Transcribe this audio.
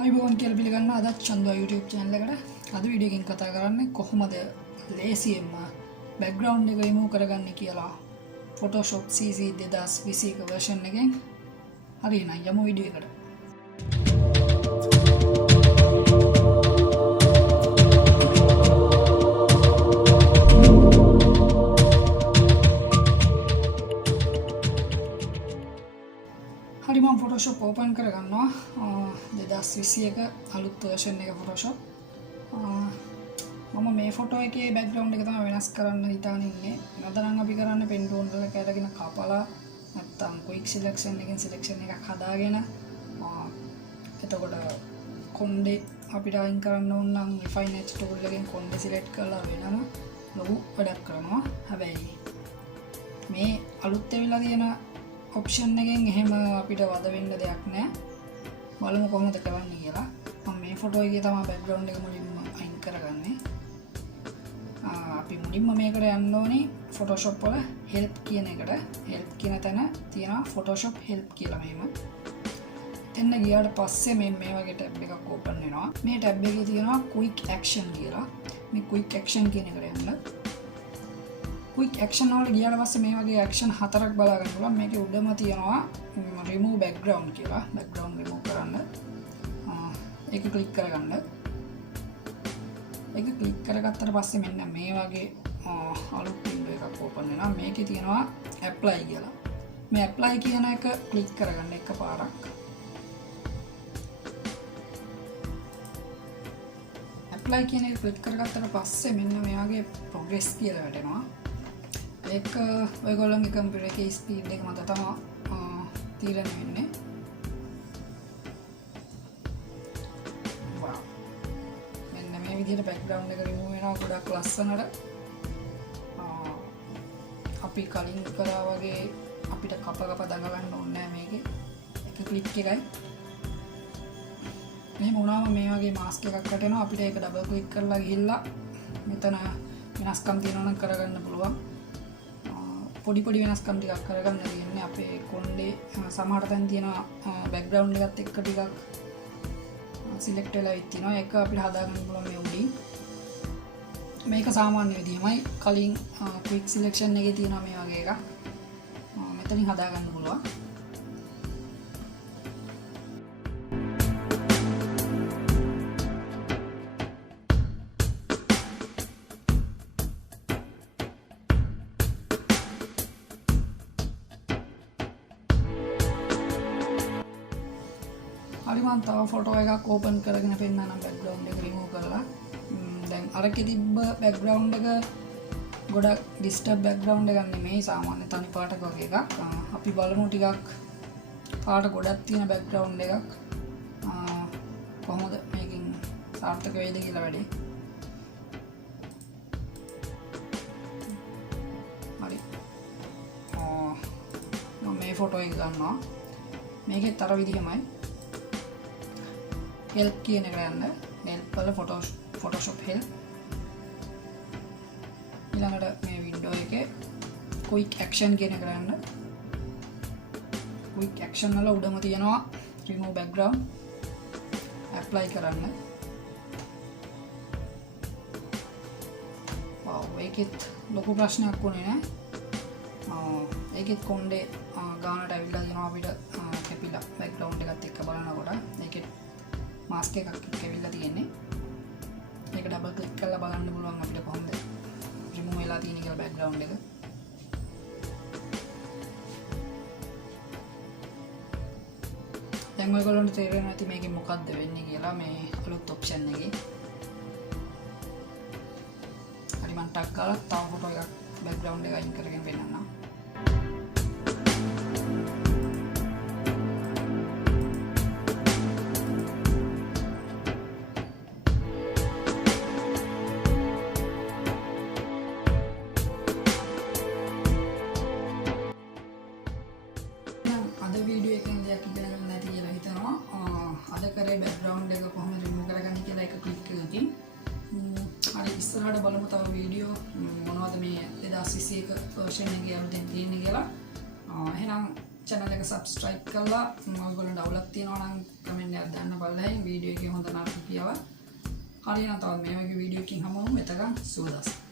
අයිබෝන් කියලා පිළිගන්න අදත් චන්දා YouTube channel එකට අද වීඩියෝ එකකින් කතා කරන්නේ කොහොමද ලේසියෙන්ම background එක remove කරගන්නේ කියලා Photoshop CC 2021 version එකෙන්. හරි එහෙනම් යමු වීඩියෝ එකට. හරි මම Photoshop open කරගන්නවා 2021 අලුත් version එක Photoshop. මම මේ ෆොටෝ එකේ background එක තමයි වෙනස් කරන්න හිතාගෙන ඉන්නේ. නතරම් අපි කරන්නේ pen tool වල කැරගෙන කපලා නැත්තම් quick selection එකෙන් selection එකක් හදාගෙන එතකොට කොණ්ඩේ අපිට අයින් කරන්න ඕන නම් refine edge tool එකෙන් කොණ්ඩේ select කරලා වෙනම ලොකු වැඩක් කරනවා. හැබැයි මේ අලුත් වෙලා තියෙන option එකෙන් එහෙම අපිට වද වෙන්න දෙයක් නැහැ. බලමු කොහොමද කරන්නේ කියලා. මම මේ ෆොටෝ එකේ තමයි background එක මුලින්ම අයින් කරගන්නේ. අපි මුලින්ම මේකට යන්න ඕනේ Photoshop වල help කියන එකට. help කියන තැන තියෙනවා Photoshop help කියලා මෙහෙම. එන්න ගියාට පස්සේ මේ වගේ tab එකක් open වෙනවා. මේ tab එකේ තියෙනවා quick action කියලා. මේ quick action කියන එකට යන්න. quick action වල ගියාට පස්සේ මේ වගේ action හතරක් බලා ගන්න පුළුවන්. මේකේ උඩම තියෙනවා remove background කියලා. background remove කරන්න. ඒක click කරගන්න. ඒක click කරගත්තට පස්සේ මෙන්න මේ වගේ අලුත් window එකක් open වෙනවා. මේකේ තියෙනවා apply කියලා. මේ apply කියන එක click කරගන්න එකපාරක්. apply කියන එක click කරගත්තට පස්සේ මෙන්න මේ වගේ progress කියලා වැටෙනවා. ඒක ඔයගොල්ලන්ගේ කම්පියුටර් එකේ ස්පීඩ් එක මත තමයි තීරණය වෙන්නේ. wow මෙන්න මේ විදිහට background එක remove වෙනවා ගොඩක් ලස්සනට. අපි කලින් කරා වගේ අපිට කප දඟලන්න ඕනේ නැහැ මේකේ. එක ක්ලික් එකයි. මෙහෙම වුණාම මේ වගේ මාස්ක් එකක් වැටෙනවා. අපිට ඒක ඩබල් ක්ලික් කරලා ගිහිල්ලා මෙතන වෙනස්කම් තියෙනවා නම් කරගන්න පුළුවන්. පොඩි වෙනස්කම් ටිකක් කරගන්න තියෙන්නේ. අපේ කොණ්ඩේ සමහර තැන් තියෙනවා background එකත් එක්ක ටිකක් select වෙලා ඉතිනවා. ඒක අපිට හදාගන්න පුළුවන් මේ උඩින්. මේක සාමාන්‍ය විදිහමයි. කලින් quick selection එකේ තියෙනවා මේ වගේ එකක්. මෙතනින් හදාගන්න පුළුවන්. හරි මම තව ෆොටෝ එකක් ඕපන් කරගෙන පෙන්නනම් background එක remove කරලා. දැන් අරකේ තිබ්බ background එක ගොඩක් disturb background එකක් නෙමෙයි, සාමාන්‍ය තනි පාටක වගේ එකක්. අපි බලමු ටිකක් පාට ගොඩක් තියෙන background එකක් කොහොමද මේකෙන් සාර්ථක වෙයිද කියලා වැඩි. හරි මම මේ ෆොටෝ එක ගන්නවා. මේකෙත් අර විදිහමයි. help කියන එකට යන්න. help වල Photoshop help. ඊළඟට මේ window එකේ quick action කියන එකට යන්න. quick action වල උඩම තියෙනවා remove background. apply කරන්න. wow ඒකෙත් ලොකු ප්‍රශ්නයක් වුණේ නැහැ. ඒකෙත් කොණ්ඩේ ගානට ඇවිල්ලා තියෙනවා අපිට කැපිලා background එකත් එක්ක බලනකොට. ඒකෙත් මාස්ක් එකක් ඇවිල්ලා තියෙන්නේ. මේක ඩබල් ක්ලික් කරලා බලන්න පුළුවන් අපිට කොහොමද remove වෙලා තියෙන්නේ කියලා background එක. දැන් ඔයගොල්ලන්ට තේරෙන්නේ නැති මේකෙන් මොකක්ද වෙන්නේ කියලා මේ අලුත් option එකේ. හරි මම ටක් කරලා තව ෆොටෝ එකක් background එක අයින් කරගෙන පෙන්නන්නම්. අද වීඩියෝ එකෙන් දෙයක් ඉගෙන ගන්න නැති කියලා හිතනවා. අද කරේ background එක කොහොමද remove කරගන්නේ කියලා එක ක්ලික් කරගන්න. හරි ඉස්සරහට බලමු තව වීඩියෝ මොනවද මේ 2021 version එකේ අලුතෙන් තියෙන්නේ කියලා. එහෙනම් channel එක subscribe කරලා ඔයගොල්ලන්ට අවුලක් තියෙනවා නම් comment එකක් දාන්න බලන්න. වීඩියෝ එකේ හොඳ නරක කියව. හරියන තවත් මේ වගේ වීඩියෝ එකකින් හමුවමු. එතකන් සුවදවස්.